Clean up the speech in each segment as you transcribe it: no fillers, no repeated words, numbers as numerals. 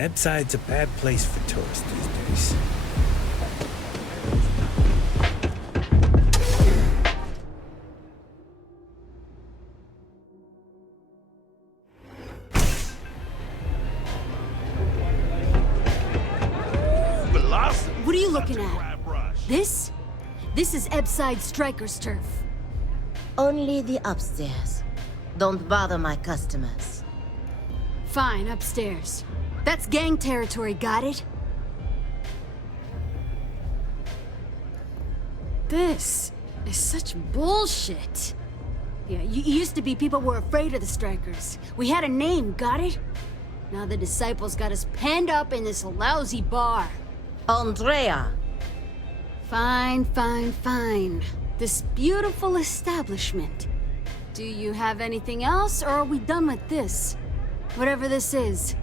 Ebside's a bad place for tourists these days. What are you looking at? This? This is Ebside Striker's turf. Only the upstairs. Don't bother my customers. Fine, upstairs. That's gang territory, got it? This is such bullshit. Yeah, you used to be people were afraid of the Strikers. We had a name, got it? Now the Disciples got us penned up in this lousy bar. Andrea! Fine, fine, fine. This beautiful establishment. Do you have anything else, or are we done with this? Whatever this is.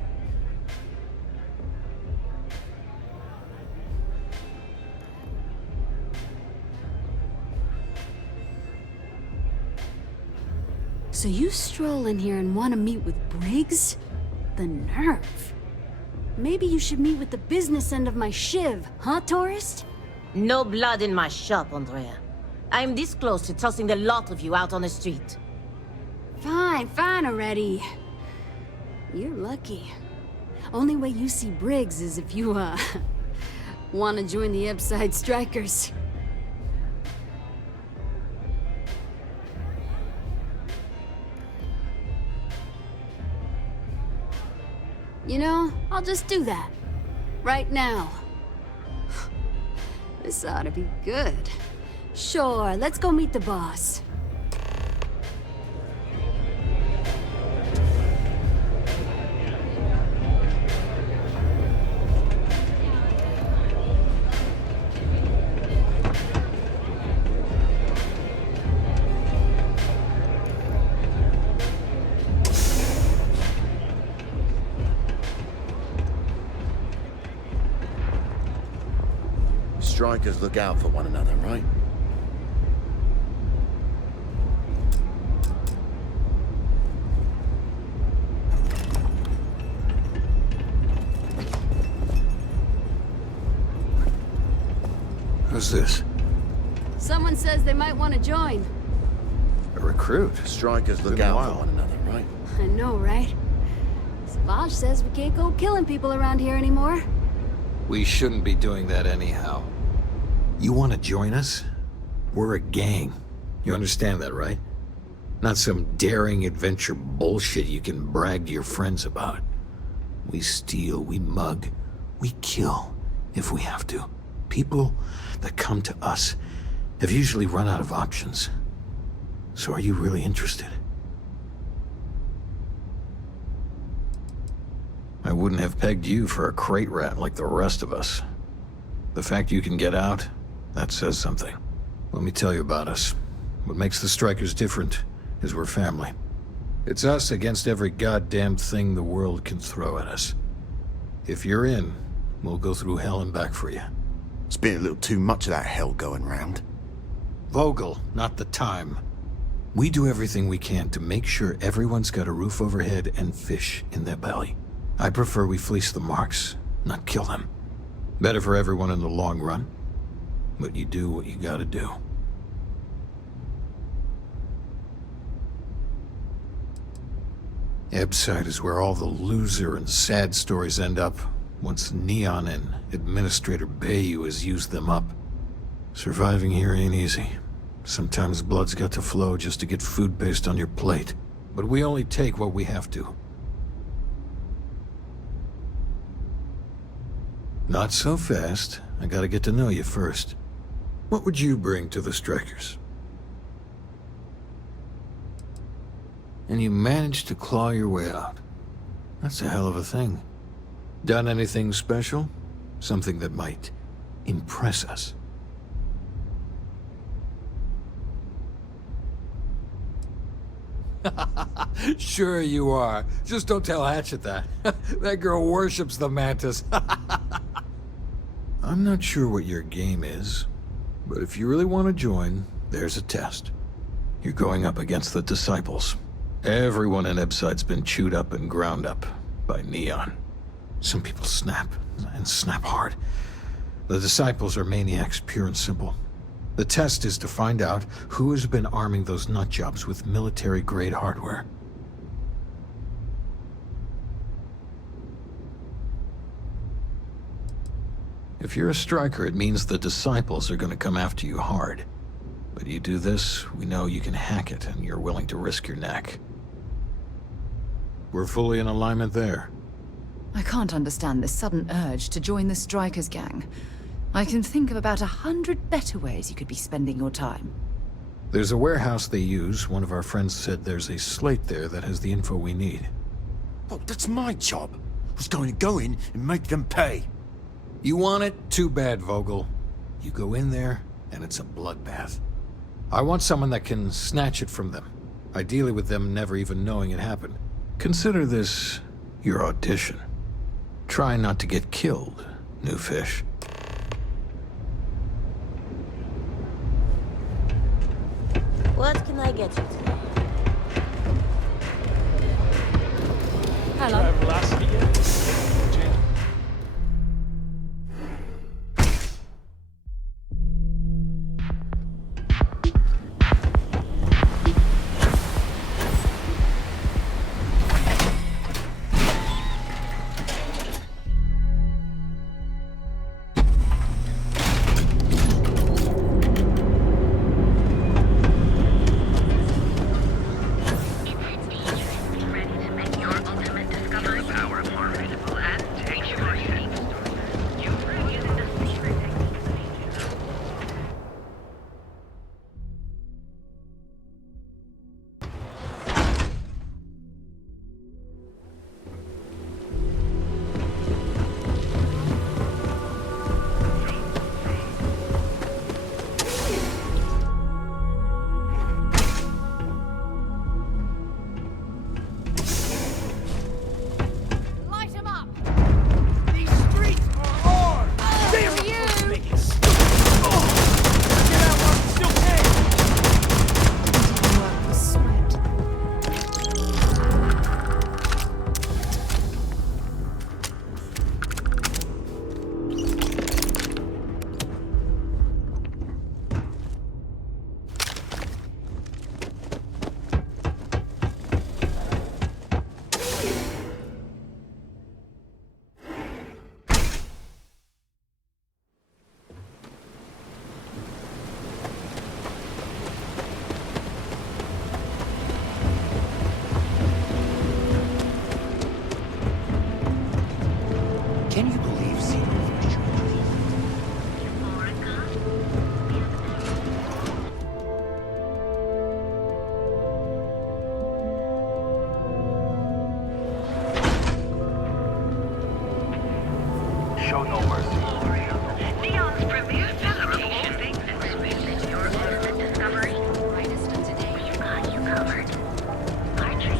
So you stroll in here and want to meet with Briggs? The nerve. Maybe you should meet with the business end of my shiv, huh, tourist? No blood in my shop, Andrea. I'm this close to tossing the lot of you out on the street. Fine, fine already. You're lucky. Only way you see Briggs is if you, want to join the Ebside Strikers. You know, I'll just do that. Right now. This ought to be good. Sure, let's go meet the boss. Strikers look out for one another, right? Who's this? Someone says they might want to join. A recruit? Strikers look Been a out while. for one another, right? I know, right? Savage says we can't go killing people around here anymore. We shouldn't be doing that anyhow. You want to join us? We're a gang. You understand that, right? Not some daring adventure bullshit you can brag to your friends about. We steal, we mug, we kill, if we have to. People that come to us have usually run out of options. So are you really interested? I wouldn't have pegged you for a crate rat like the rest of us. The fact you can get out, that says something. Let me tell you about us. What makes the Strikers different is we're family. It's us against every goddamn thing the world can throw at us. If you're in, we'll go through hell and back for you. It's been a little too much of that hell going round. Vogel, not the time. We do everything we can to make sure everyone's got a roof overhead and fish in their belly. I prefer we fleece the marks, not kill them. Better for everyone in the long run. But you do what you gotta do. Ebside is where all the loser and sad stories end up once Neon and Administrator Bayou has used them up. Surviving here ain't easy. Sometimes blood's got to flow just to get food based on your plate. But we only take what we have to. Not so fast. I gotta get to know you first. What would you bring to the Strikers? And you managed to claw your way out. That's a hell of a thing. Done anything special? Something that might impress us? Sure you are. Just don't tell Hatchet that. That girl worships the Mantis. I'm not sure what your game is, but if you really want to join, there's a test. You're going up against the Disciples. Everyone in Ebside's been chewed up and ground up by Neon. Some people snap, and snap hard. The disciples are maniacs, pure and simple. The test is to find out who has been arming those nutjobs with military-grade hardware. If you're a striker, it means the disciples are going to come after you hard. But you do this, we know you can hack it, and you're willing to risk your neck. We're fully in alignment there. I can't understand this sudden urge to join the Strikers gang. I can think of about 100 better ways you could be spending your time. There's a warehouse they use. One of our friends said there's a slate there that has the info we need. Oh, that's my job. I was going to go in and make them pay. You want it? Too bad, Vogel. You go in there, and it's a bloodbath. I want someone that can snatch it from them. Ideally with them never even knowing it happened. Consider this your audition. Try not to get killed, new fish. What can I get you today? Hello. Can you believe Zero? Show no mercy. Neon's premier location thinks it's your ultimate discovery. We've got you covered. Archery.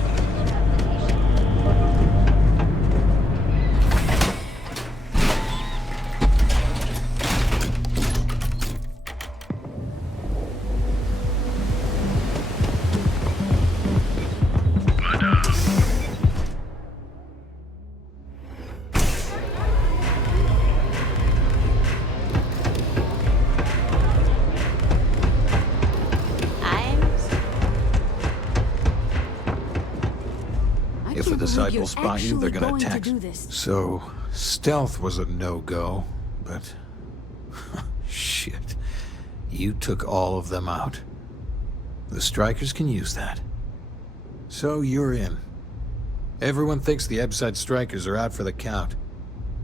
If the disciples spot you, they're gonna attack. This. So, stealth was a no-go, but... shit. You took all of them out. The strikers can use that. So you're in. Everyone thinks the Ebside strikers are out for the count.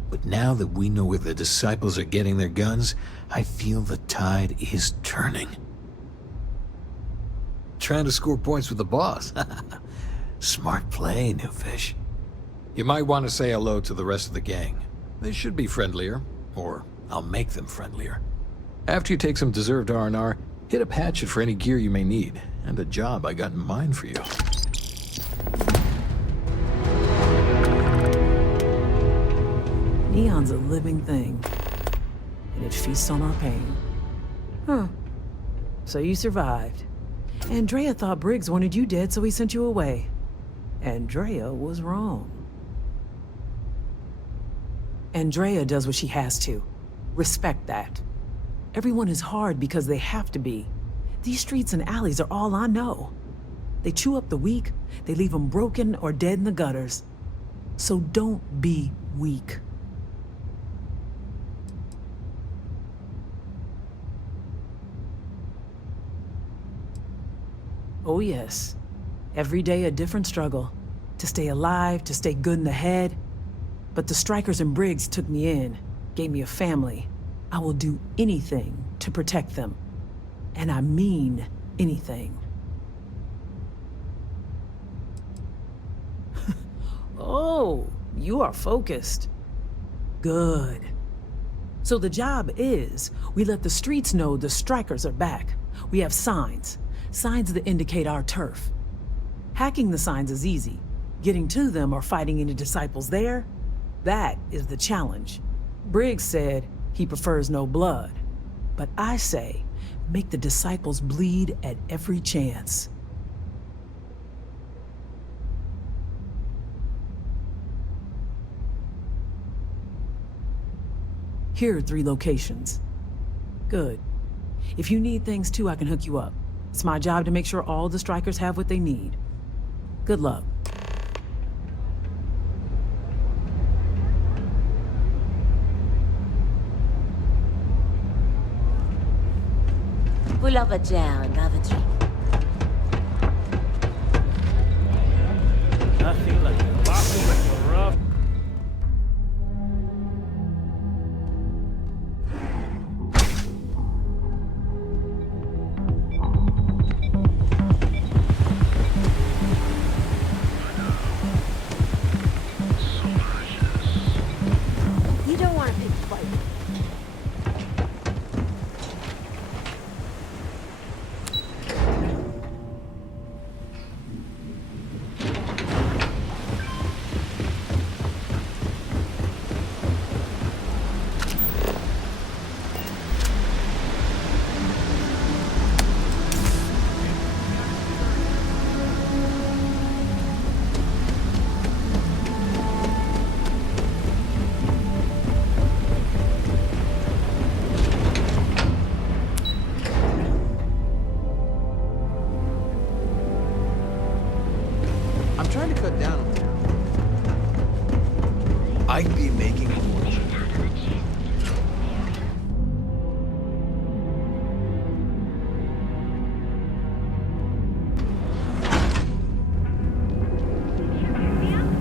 But now that we know where the disciples are getting their guns, I feel the tide is turning. Trying to score points with the boss. Smart play, new fish. You might want to say hello to the rest of the gang. They should be friendlier, or I'll make them friendlier. After you take some deserved R&R, hit up Hatchet for any gear you may need, and a job I got in mind for you. Neon's a living thing, and it feasts on our pain. Huh. So you survived. Andrea thought Briggs wanted you dead, so he sent you away. Andrea was wrong. Andrea does what she has to. Respect that. Everyone is hard because they have to be. These streets and alleys are all I know. They chew up the weak, they leave them broken or dead in the gutters. So don't be weak. Oh yes, every day a different struggle. To stay alive, to stay good in the head. But the strikers and Briggs took me in, gave me a family. I will do anything to protect them. And I mean anything. Oh, you are focused. Good. So the job is, we let the streets know the strikers are back. We have signs that indicate our turf. Hacking the signs is easy. Getting to them or fighting any disciples there, that is the challenge. Briggs said he prefers no blood. But I say, make the disciples bleed at every chance. Here are 3 locations. Good. If you need things too, I can hook you up. It's my job to make sure all the strikers have what they need. Good luck. Pull up a chair and have a drink. Nothing like a bottle of rough. You don't want to pick a fight. I'm trying to cut down on that. I'd be making a fortune.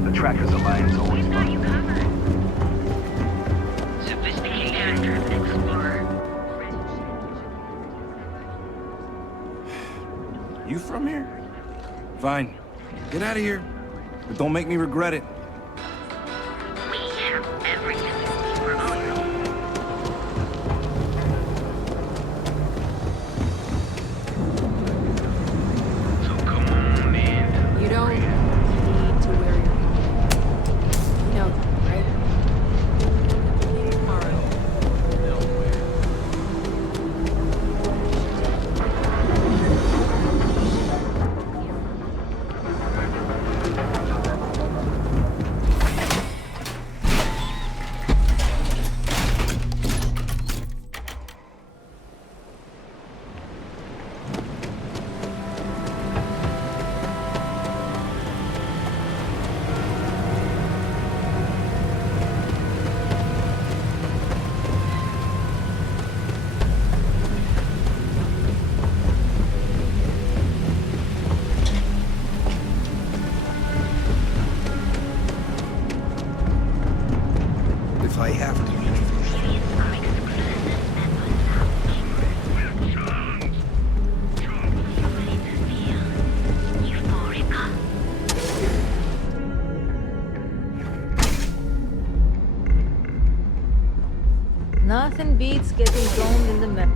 The Trackers Alliance always We've got you covered. Sophistication explorer. You from here? Fine. Get out of here. But don't make me regret it. We have everything for oil. So come on in. You don't need to wear your You know that, right? If I have to. Nothing beats getting domed in the middle.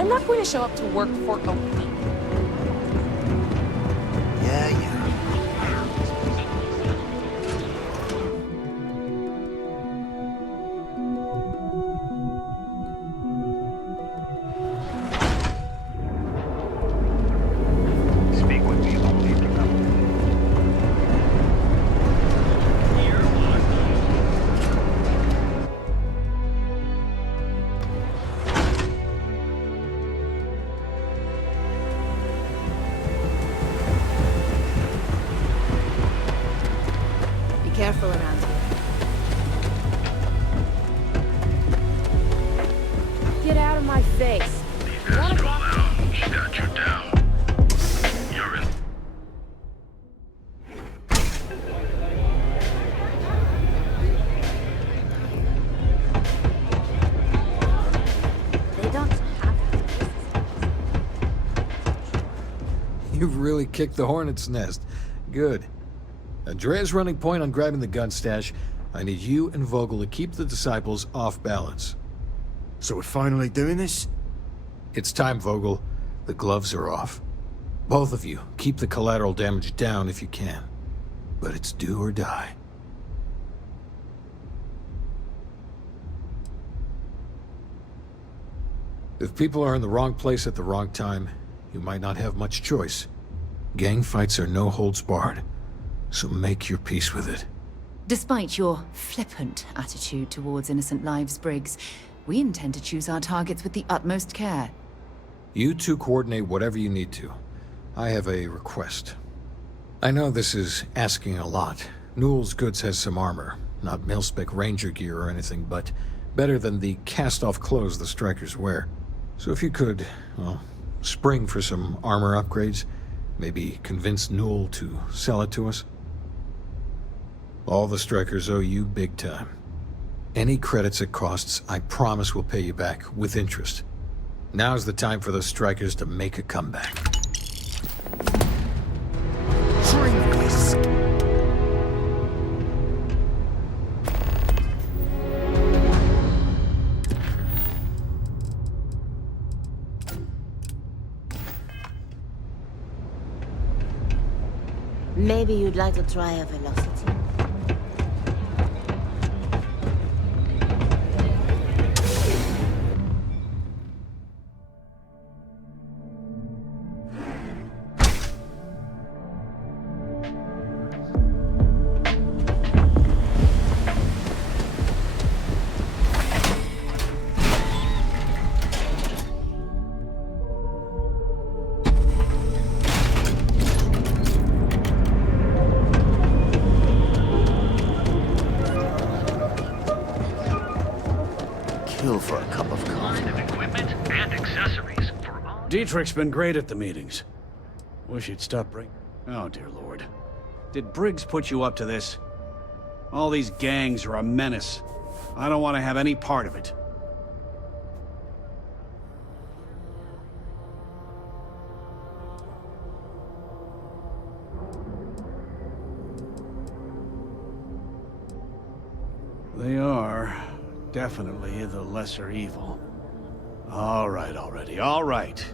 I'm not going to show up to work for a week. Yeah. Speak with me only if you come. Be careful around here. Get out of my face. Bethesda Lounge got you down. You're in. They don't have You've really kicked the hornet's nest. Good. Andrea's running point on grabbing the gun stash. I need you and Vogel to keep the disciples off balance. So we're finally doing this? It's time, Vogel. The gloves are off. Both of you, keep the collateral damage down if you can. But it's do or die. If people are in the wrong place at the wrong time, you might not have much choice. Gang fights are no holds barred, so make your peace with it. Despite your flippant attitude towards innocent lives, Briggs, we intend to choose our targets with the utmost care. You two coordinate whatever you need to. I have a request. I know this is asking a lot. Newell's Goods has some armor. Not mil-spec ranger gear or anything, but better than the cast-off clothes the strikers wear. So if you could, well, spring for some armor upgrades, maybe convince Newell to sell it to us. All the strikers owe you big time. Any credits it costs, I promise we'll pay you back, with interest. Now's the time for the strikers to make a comeback. Dream of this! Maybe you'd like to try a velocity. Kill for a cup of coffee. Equipment and accessories for all. Dietrich's been great at the meetings. Wish he'd stop bring. Oh, dear Lord. Did Briggs put you up to this? All these gangs are a menace. I don't want to have any part of it. They are definitely the lesser evil. All right already, all right.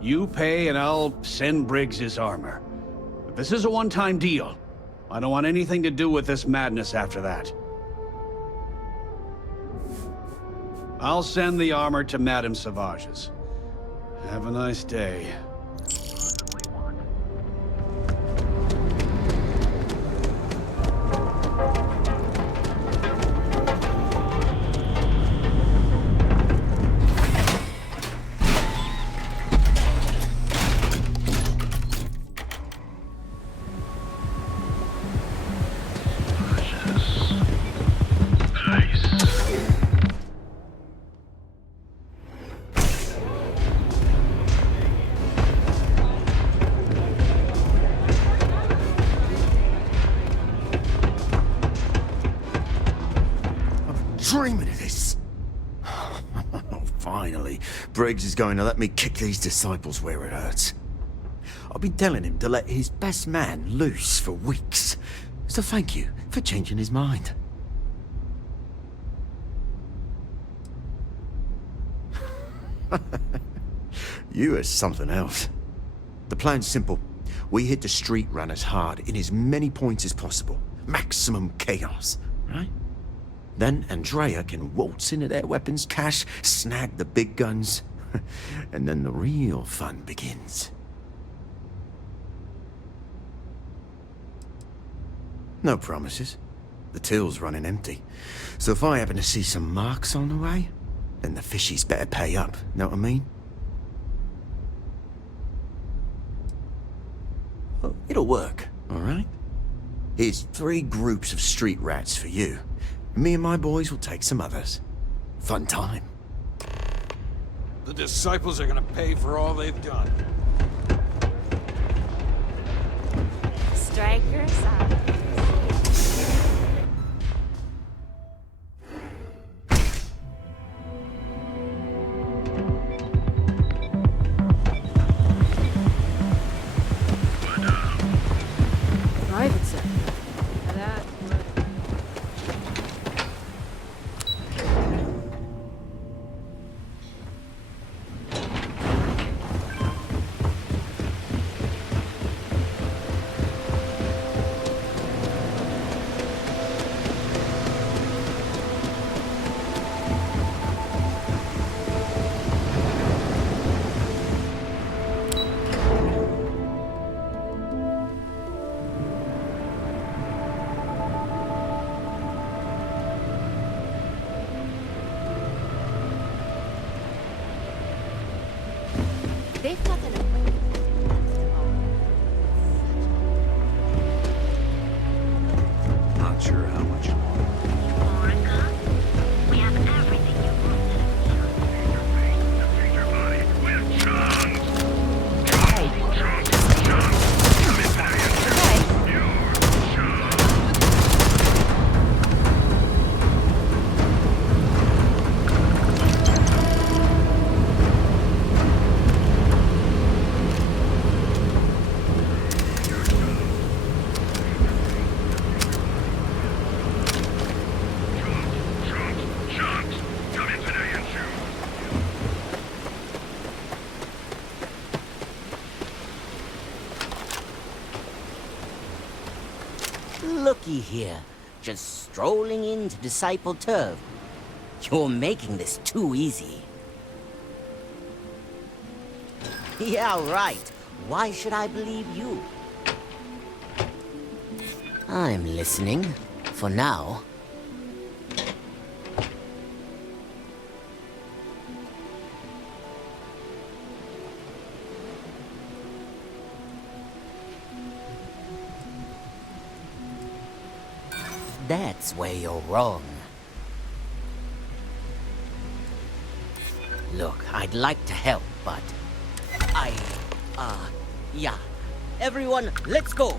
You pay and I'll send Briggs his armor. But this is a one-time deal. I don't want anything to do with this madness after that. I'll send the armor to Madame Savage's. Have a nice day. Dreaming of this. Finally, Briggs is going to let me kick these disciples where it hurts. I've been telling him to let his best man loose for weeks. So thank you for changing his mind. You are something else. The plan's simple. We hit the street runners hard in as many points as possible. Maximum chaos, right? Then Andrea can waltz into their weapons cache, snag the big guns, and then the real fun begins. No promises. The till's running empty. So if I happen to see some marks on the way, then the fishies better pay up, know what I mean? Well, it'll work, all right? Here's 3 groups of street rats for you. Me and my boys will take some others. Fun time. The disciples are gonna pay for all they've done. Strikers are... Private sector. That... They've got an... Not sure how much longer. Orica, we have everything you Defeat your body with chunks. Chunks. Come in there, you chunks. Chunks. Come in today and shoot. Looky here, just strolling into Disciple turf. You're making this too easy. Yeah, right. Why should I believe you? I'm listening, for now. That's where you're wrong. Look, I'd like to help, but... yeah. Everyone, let's go!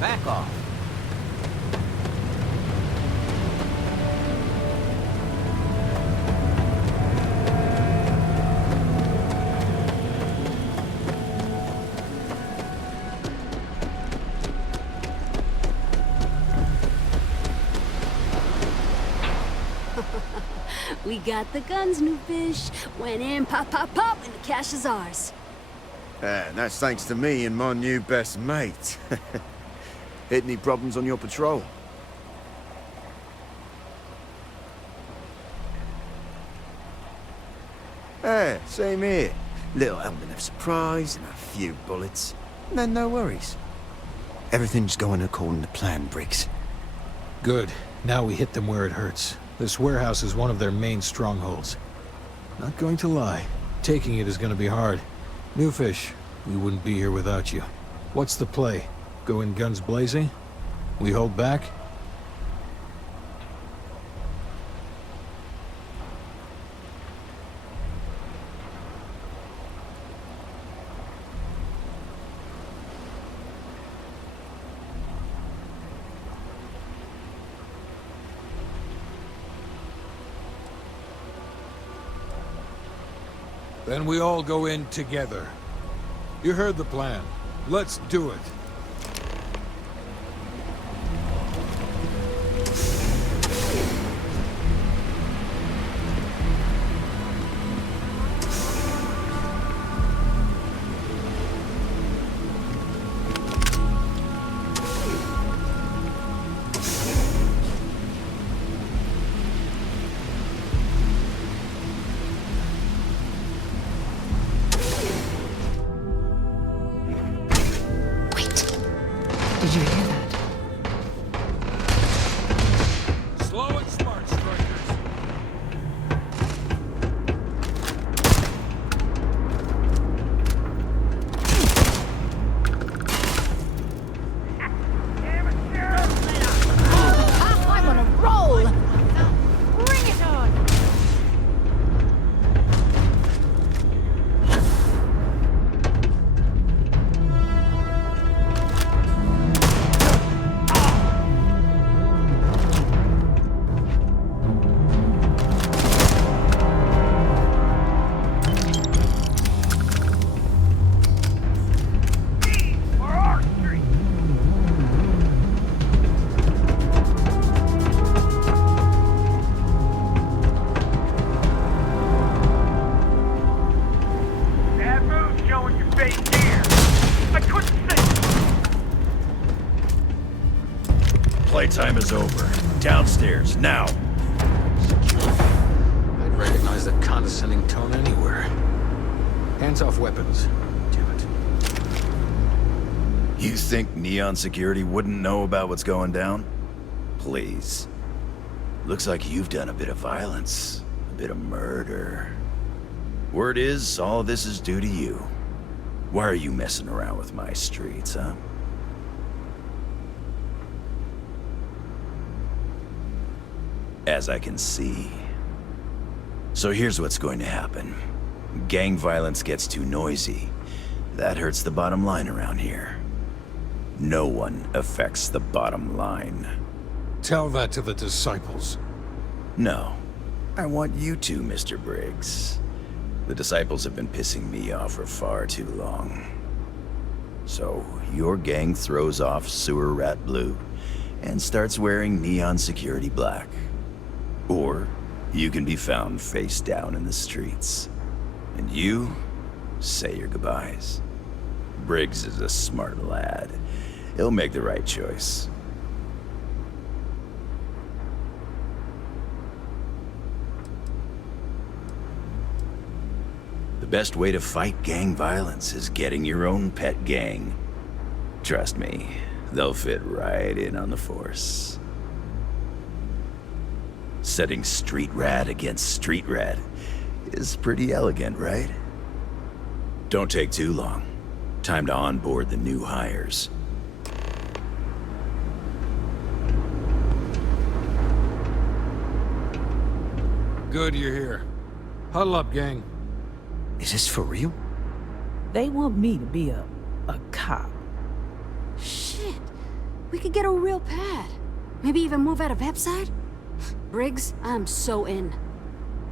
Back off. We got the guns, new fish. Went in, pop, pop, pop, and the cash is ours. And that's thanks to me and my new best mate. Hit any problems on your patrol? Same here. Little element of surprise and a few bullets. And then no worries. Everything's going according to plan, Briggs. Good. Now we hit them where it hurts. This warehouse is one of their main strongholds. Not going to lie. Taking it is going to be hard. New fish, we wouldn't be here without you. What's the play? Go in guns blazing? We hold back? Then we all go in together. You heard the plan. Let's do it. Did you hear that? Slow and smart, strikers. I'm on a roll! Bring it on! Playtime is over. Downstairs, now! I'd recognize that condescending tone anywhere. Hands off weapons. Damn it. You think Neon Security wouldn't know about what's going down? Please. Looks like you've done a bit of violence. A bit of murder. Word is, all of this is due to you. Why are you messing around with my streets, huh? As I can see. So here's what's going to happen. Gang violence gets too noisy. That hurts the bottom line around here. No one affects the bottom line. Tell that to the disciples. No. I want you to, Mr. Briggs. The disciples have been pissing me off for far too long. So, your gang throws off sewer rat blue and starts wearing neon security black. Or, you can be found face down in the streets. And you say your goodbyes. Briggs is a smart lad. He'll make the right choice. The best way to fight gang violence is getting your own pet gang. Trust me, they'll fit right in on the force. Setting street rat against street rat is pretty elegant, right? Don't take too long. Time to onboard the new hires. Good you're here. Huddle up, gang. Is this for real? They want me to be a cop. Shit. We could get a real pad. Maybe even move out of Epside? Briggs, I'm so in.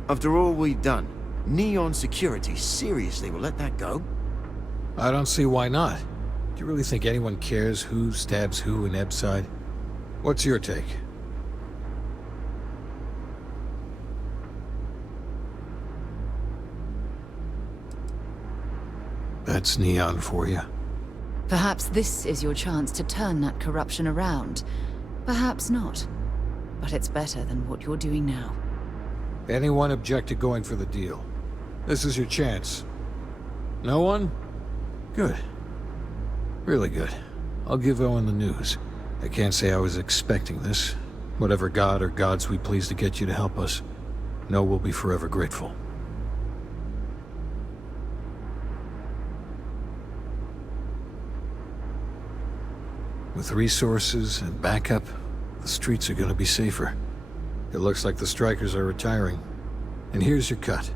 After all we've done, Neon Security seriously will let that go? I don't see why not. Do you really think anyone cares who stabs who in Epside? What's your take? That's Neon for you. Perhaps this is your chance to turn that corruption around. Perhaps not. But it's better than what you're doing now. Anyone object to going for the deal? This is your chance. No one? Good. Really good. I'll give Owen the news. I can't say I was expecting this. Whatever god or gods we please to get you to help us, know we'll be forever grateful. With resources and backup, the streets are gonna be safer. It looks like the strikers are retiring. And here's your cut.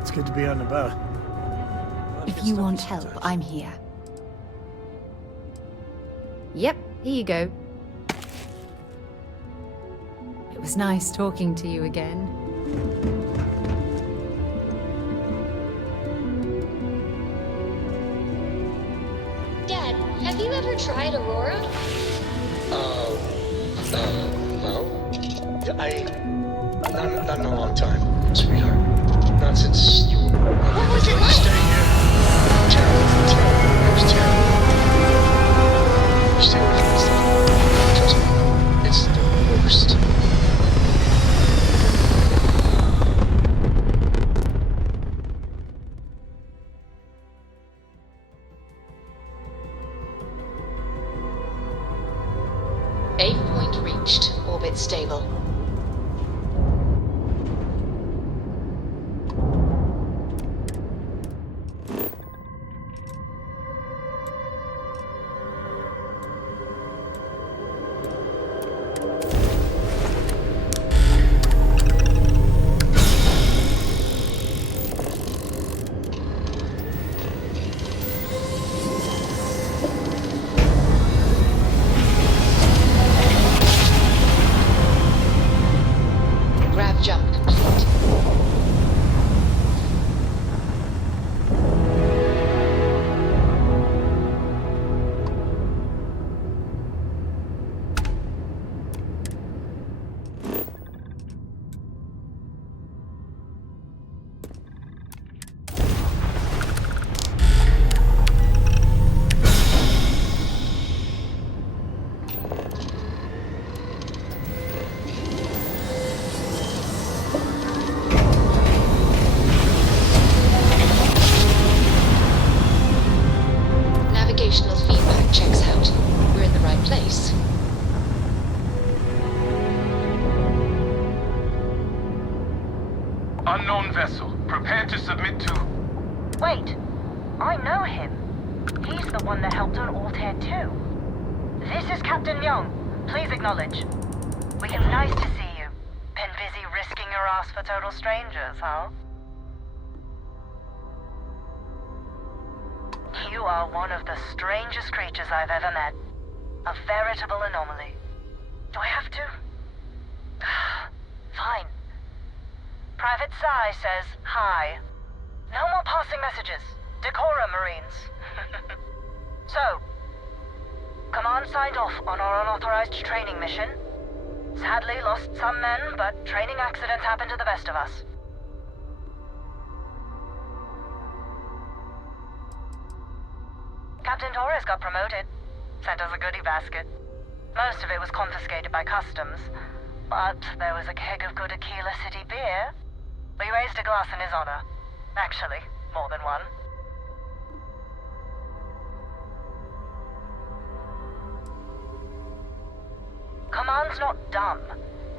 It's good to be on the boat. If you want help, I'm here. Yep, here you go. It was nice talking to you again. Dad, have you ever tried Aurora? No. Not in a long time, sweetheart. Not since you were... What was it like? Stay here. Terrible. It was terrible. Stay away from this thing. Trust me. It's the worst. Aim point reached. Orbit stable. Jump complete. Navigational feedback checks out. We're in the right place. Unknown vessel. Prepare to submit to... Wait, I know him. He's the one that helped on Altair 2. This is Captain Young. Please acknowledge. Wicked nice to see you. Been busy risking your ass for total strangers, huh? You are one of the strangest creatures I've ever met. A veritable anomaly. Do I have to? Fine. Private Psy says hi. No more passing messages. Decorum, Marines. So, Command signed off on our unauthorized training mission. Sadly lost some men, but training accidents happen to the best of us. Captain Torres got promoted. Sent us a goodie basket. Most of it was confiscated by customs, but there was a keg of good Aquila City beer. We raised a glass in his honor. Actually, more than one. Command's not dumb.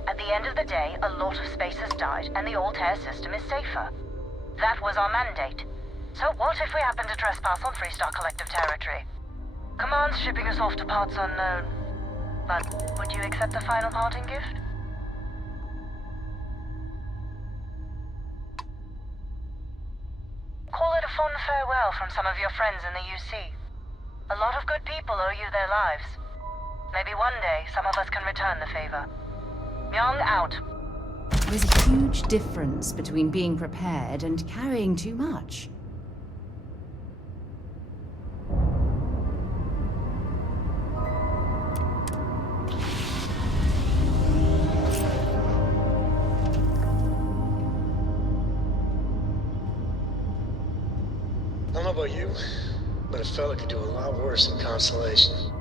At the end of the day, a lot of space has died, and the Altair system is safer. That was our mandate. So what if we happen to trespass on Freestar Collective territory? Command's shipping us off to parts unknown. But would you accept the final parting gift? Call it a fond farewell from some of your friends in the UC. A lot of good people owe you their lives. Maybe one day, some of us can return the favor. Young out. There's a huge difference between being prepared and carrying too much. I don't know about you, but a fella could do a lot worse than Constellation.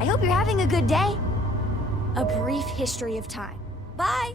I hope you're having a good day. A brief history of time. Bye!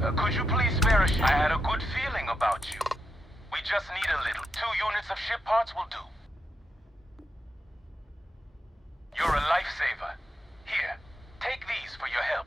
Could you please spare a ship? I had a good feeling about you. We just need a little. 2 units of ship parts will do. You're a lifesaver. Here, take these for your help.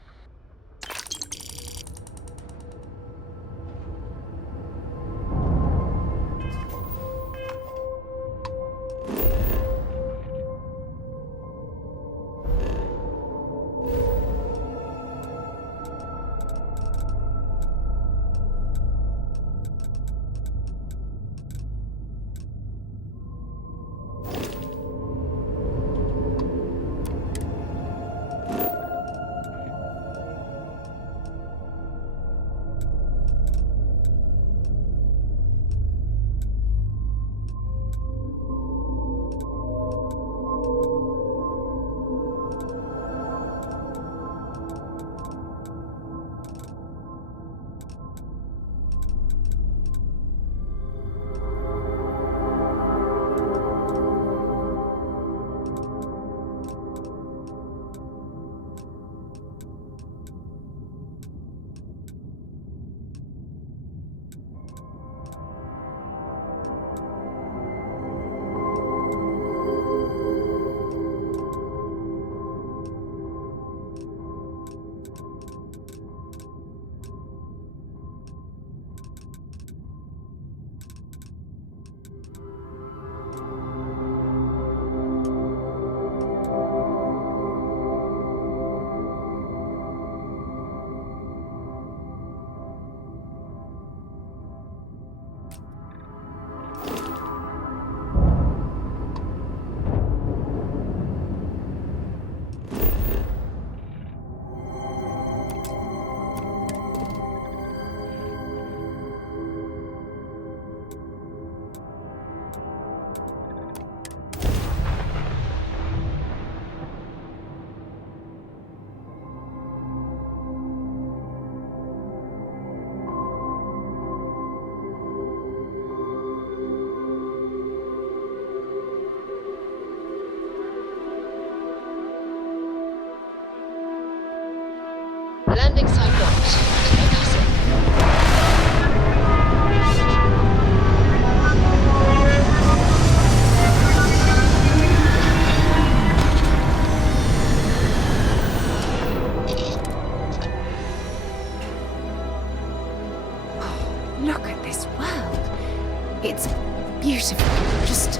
Landing site locked. No passing. Look at this world. It's beautiful. Just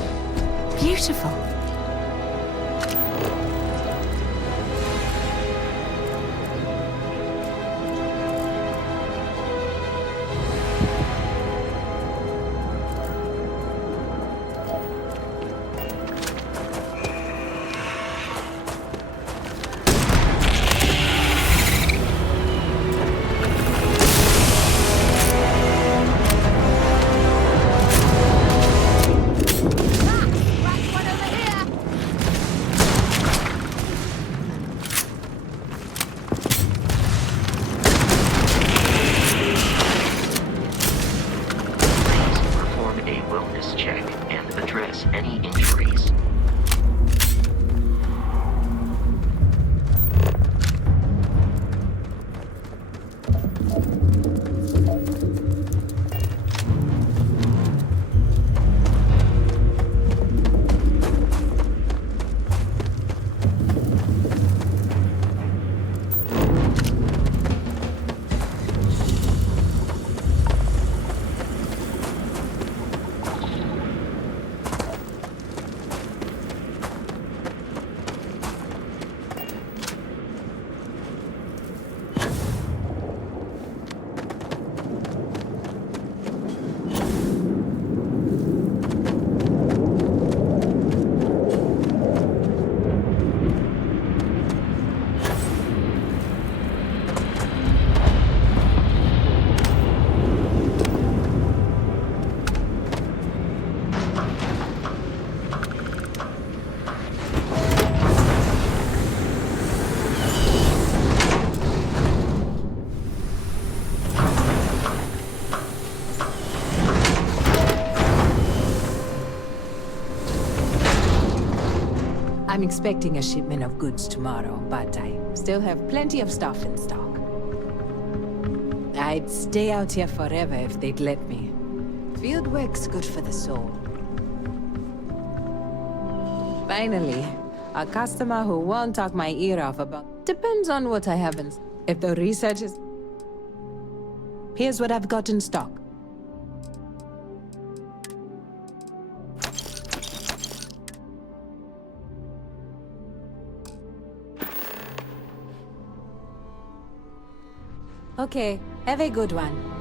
beautiful. I'm expecting a shipment of goods tomorrow, but I still have plenty of stuff in stock. I I'd stay out here forever if they'd let me. Field work's good for the soul. Finally, a customer who won't talk my ear off about... Depends on what I have in... If the research is... Here's what I've got in stock. Okay, have a good one.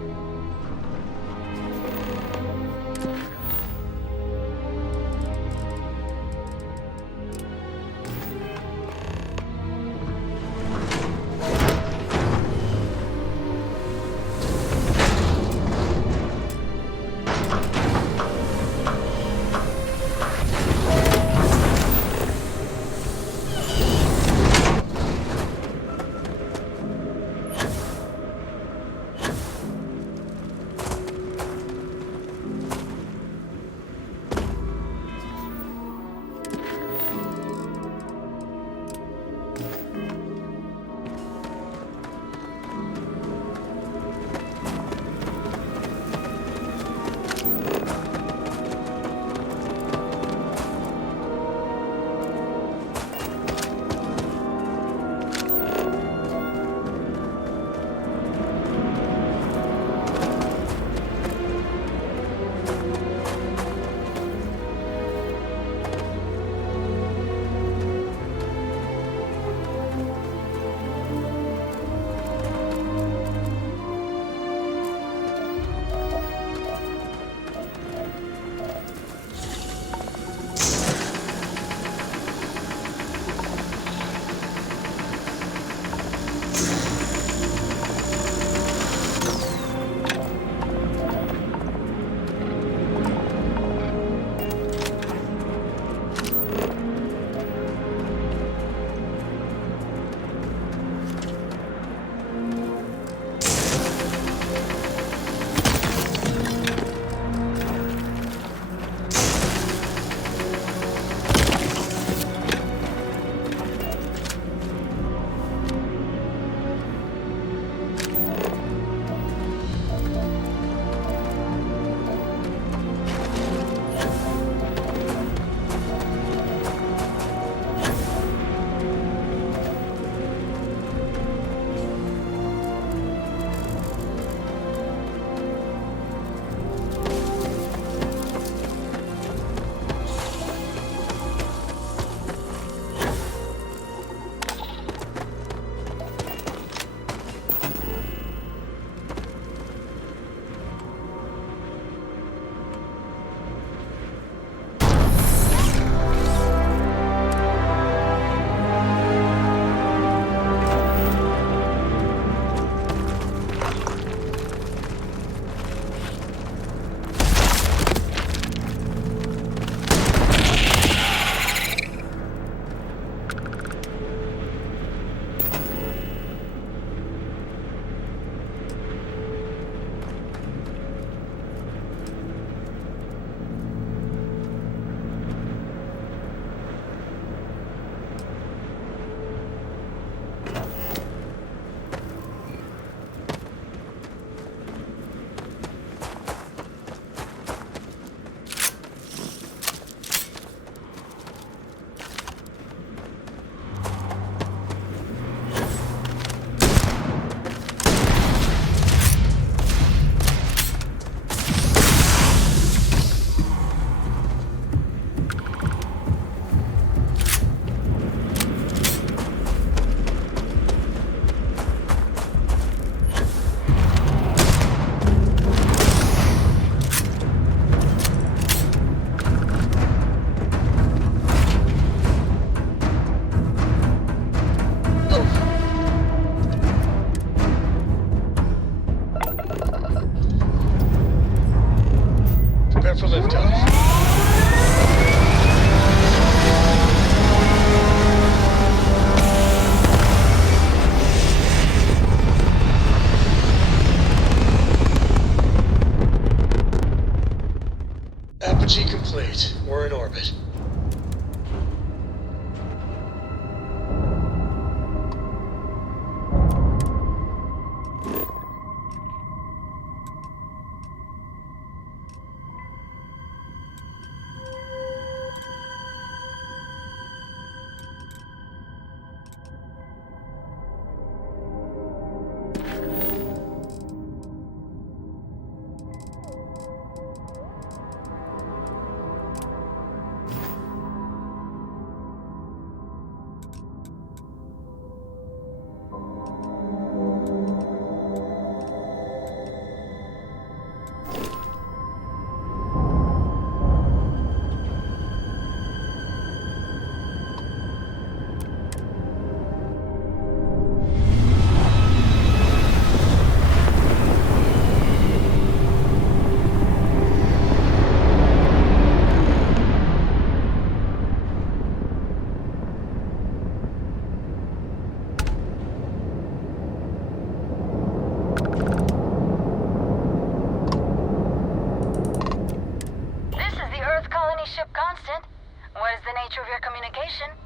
Constellation?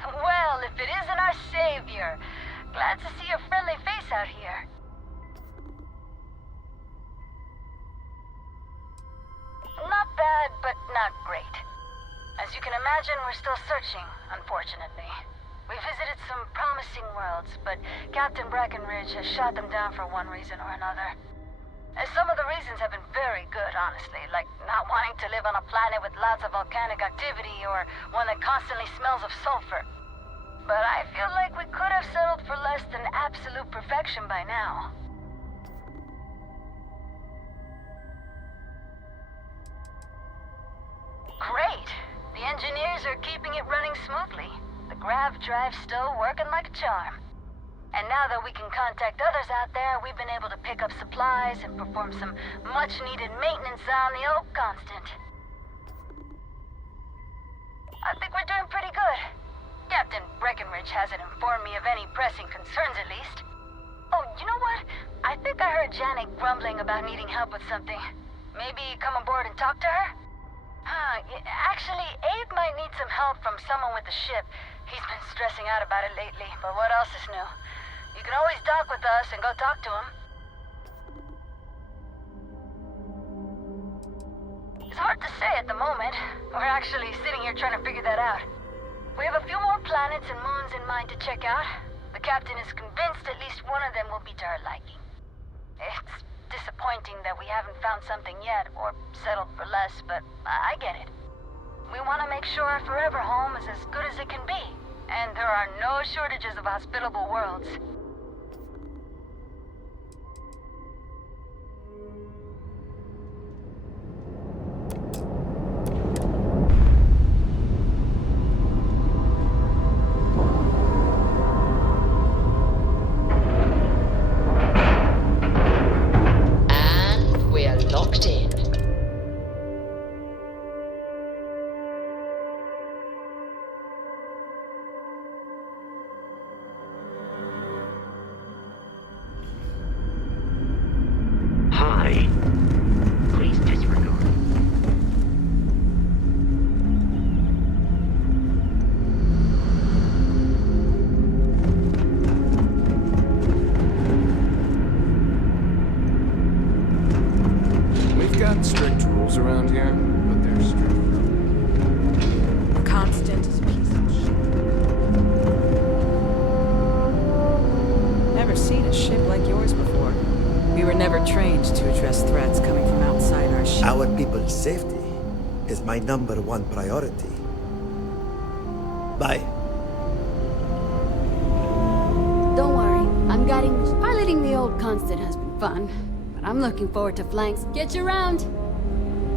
Well, if it isn't our savior. Glad to see your friendly face out here. Not bad, but not great. As you can imagine, we're still searching, unfortunately. We visited some promising worlds, but Captain Breckenridge has shot them down for one reason or another. And some of the reasons have been very good, honestly, like not wanting to live on a planet with lots of volcanic activity or one that constantly smells of sulfur. But I feel like we could have settled for less than absolute perfection by now. Great! The engineers are keeping it running smoothly. The grav drive's still working like a charm. And now that we can contact others out there, we've been able to pick up supplies and perform some much-needed maintenance on the old constant. I think we're doing pretty good. Captain Breckenridge hasn't informed me of any pressing concerns, at least. Oh, you know what? I think I heard Janet grumbling about needing help with something. Maybe come aboard and talk to her? Actually, Abe might need some help from someone with the ship. He's been stressing out about it lately, but what else is new? You can always dock with us and go talk to him. It's hard to say at the moment. We're actually sitting here trying to figure that out. We have a few more planets and moons in mind to check out. The captain is convinced at least one of them will be to her liking. It's disappointing that we haven't found something yet, or settled for less, but I get it. We want to make sure our forever home is as good as it can be, and there are no shortages of hospitable worlds. Strict rules around here, but they're strict. Constant is a piece of shit. Never seen a ship like yours before. We were never trained to address threats coming from outside our ship. Our people's safety is my #1 priority. Bye. Don't worry, I'm guiding this. Piloting the old constant has been fun. I'm looking forward to flanks. Get you around.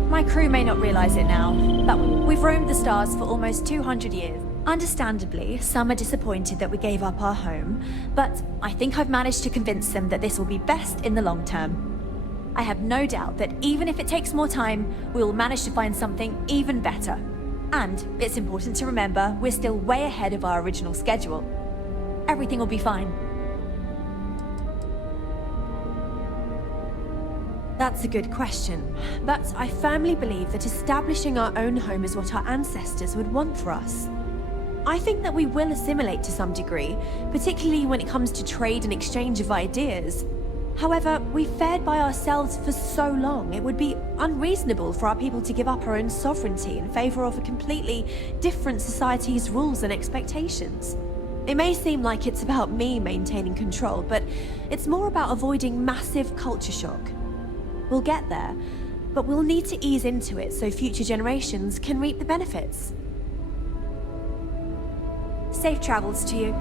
My crew may not realize it now, but we've roamed the stars for almost 200 years. Understandably, some are disappointed that we gave up our home, but I think I've managed to convince them that this will be best in the long term. I have no doubt that even if it takes more time, we will manage to find something even better. And it's important to remember, we're still way ahead of our original schedule. Everything will be fine. That's a good question, but I firmly believe that establishing our own home is what our ancestors would want for us. I think that we will assimilate to some degree, particularly when it comes to trade and exchange of ideas. However, we've fared by ourselves for so long, it would be unreasonable for our people to give up our own sovereignty in favor of a completely different society's rules and expectations. It may seem like it's about me maintaining control, but it's more about avoiding massive culture shock. We'll get there, but we'll need to ease into it so future generations can reap the benefits. Safe travels to you.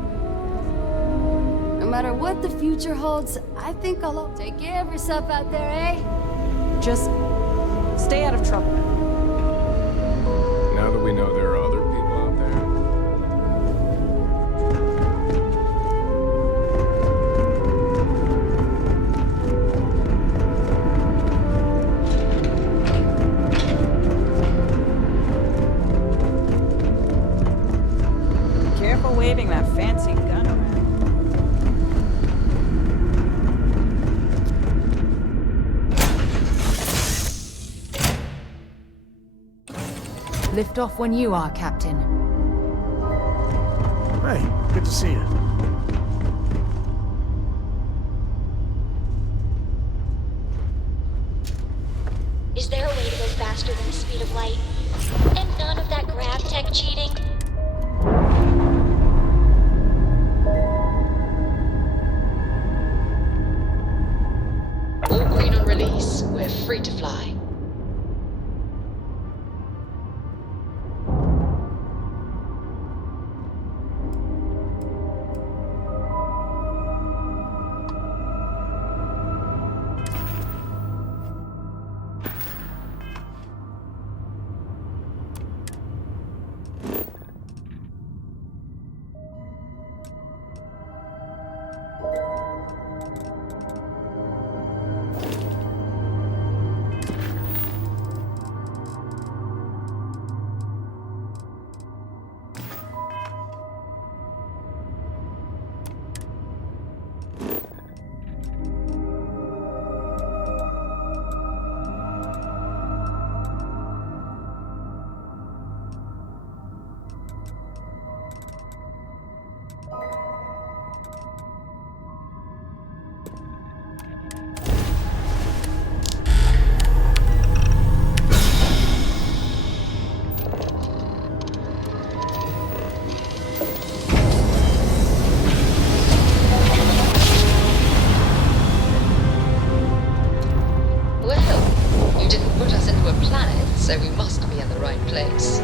No matter what the future holds, I think I'll take care of yourself out there, eh? Just stay out of trouble. Now that we know there are other people out there. Careful waving that fancy gun around. Lift off when you are, Captain. Hey, good to see you. Is there a way to go faster than the speed of light? And none of that grav tech cheating? All green on release. We're free to fly. So we must be in the right place.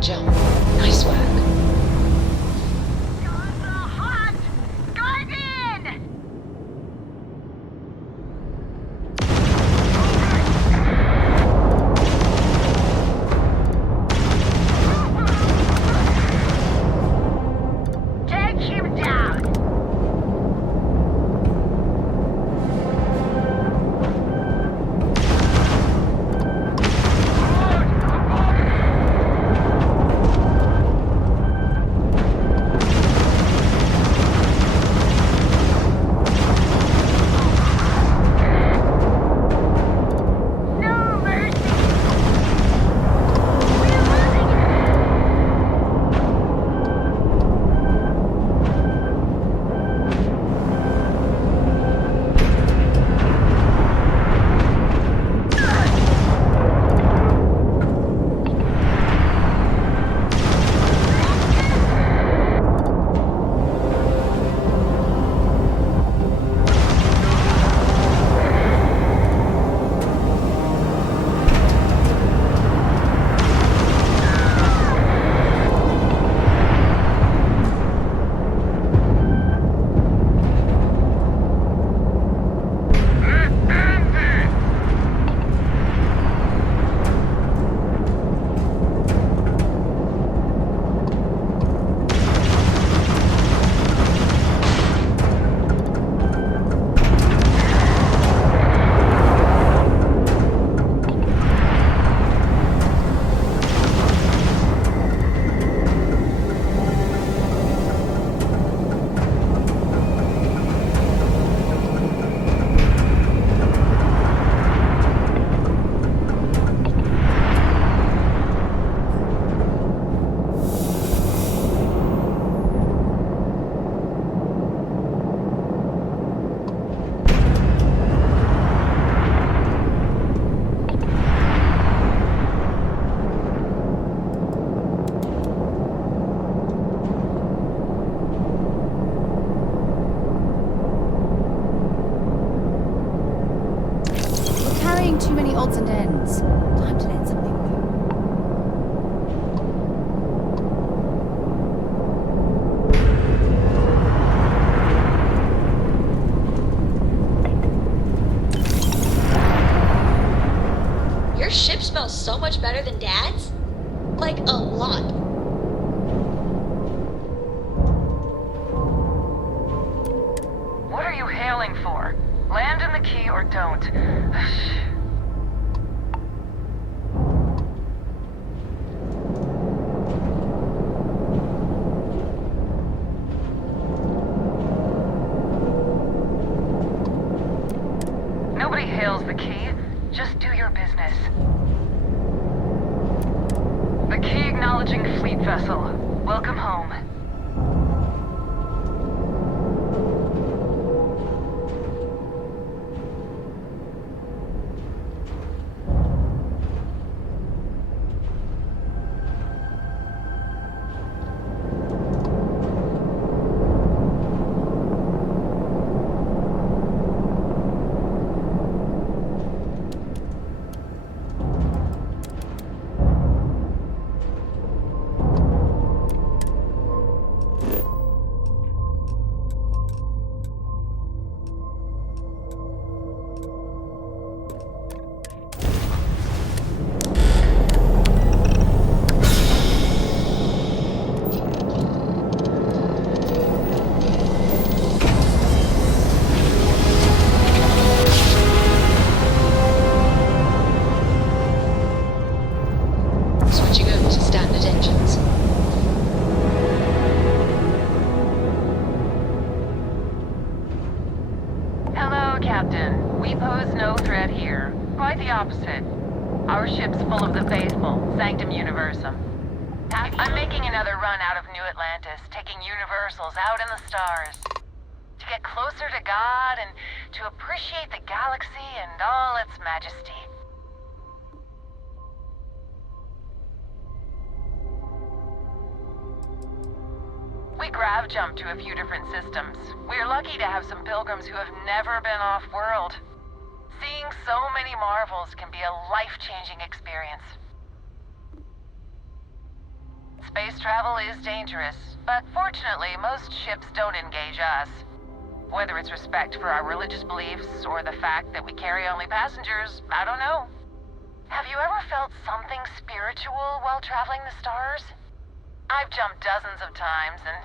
Jump. Nice work. Too many odds and ends. Time to let something go. better than Dad's? Like, a lot. What are you hailing for? Land in the key or don't. Nobody hails the key. Just do your business. The key acknowledging fleet vessel. Welcome home. Captain. We pose no threat here. Quite the opposite. Our ship's full of the faithful, Sanctum Universum. I'm making another run out of New Atlantis, taking Universals out in the stars. To get closer to God and to appreciate the galaxy and all its majesty. We grav-jumped to a few different systems. We're lucky to have some pilgrims who have never been off-world. Seeing so many marvels can be a life-changing experience. Space travel is dangerous, but fortunately, most ships don't engage us. Whether it's respect for our religious beliefs or the fact that we carry only passengers, I don't know. Have you ever felt something spiritual while traveling the stars? I've jumped dozens of times, and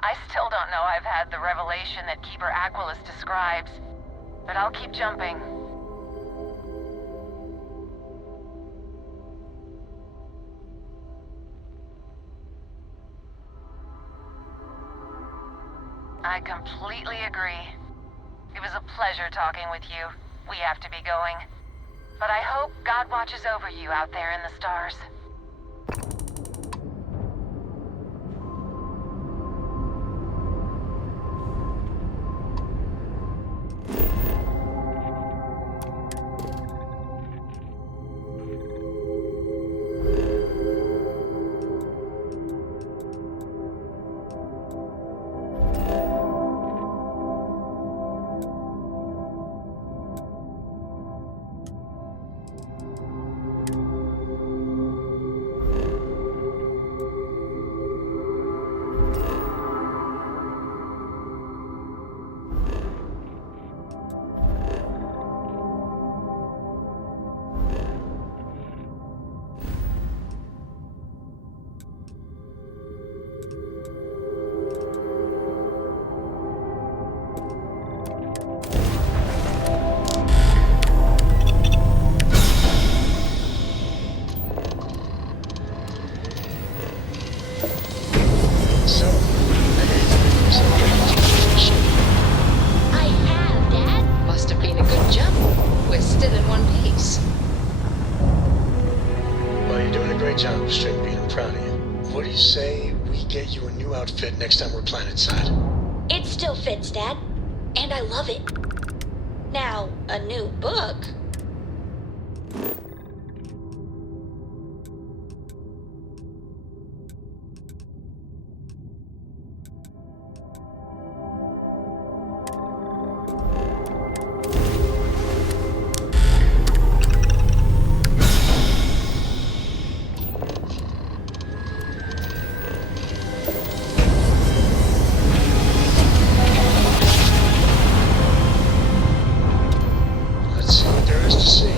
I still don't know I've had the revelation that Keeper Aquilus describes. But I'll keep jumping. I completely agree. It was a pleasure talking with you. We have to be going. But I hope God watches over you out there in the stars. Next time we're planetside. It still fits, Dad. And I love it. Now, a new book. Let's see what there is to see.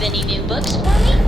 Have any new books for me?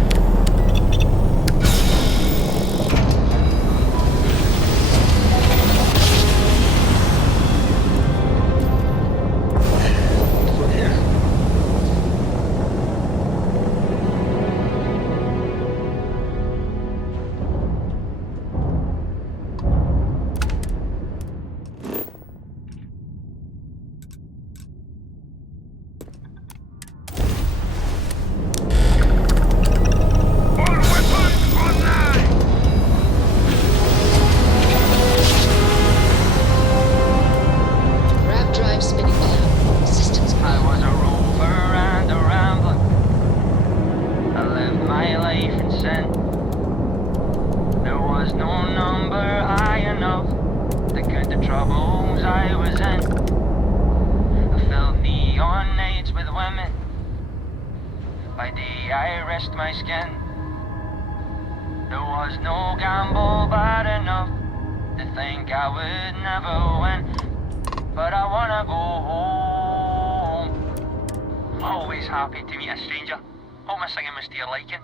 Happy to meet a stranger. Hope my singing was to your liking.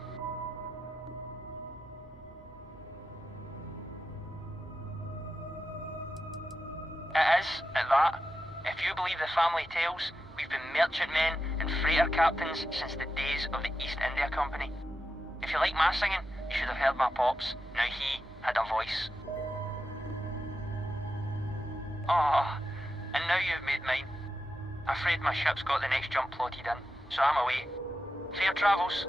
It is, at that. If you believe the family tales, we've been merchantmen and freighter captains since the days of the East India Company. If you like my singing, you should have heard my pops. Now he had a voice. Oh, and now you've made mine. I'm afraid my ship's got the next jump plotted in, so I'm away. Fair travels.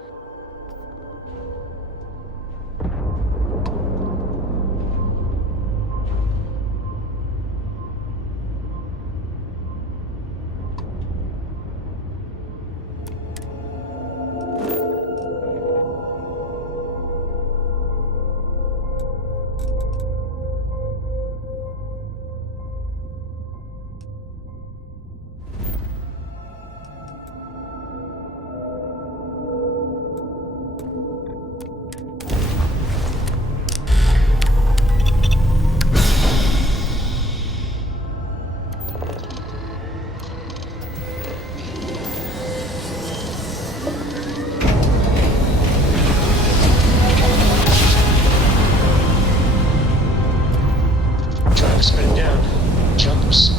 Spin down. Jumps.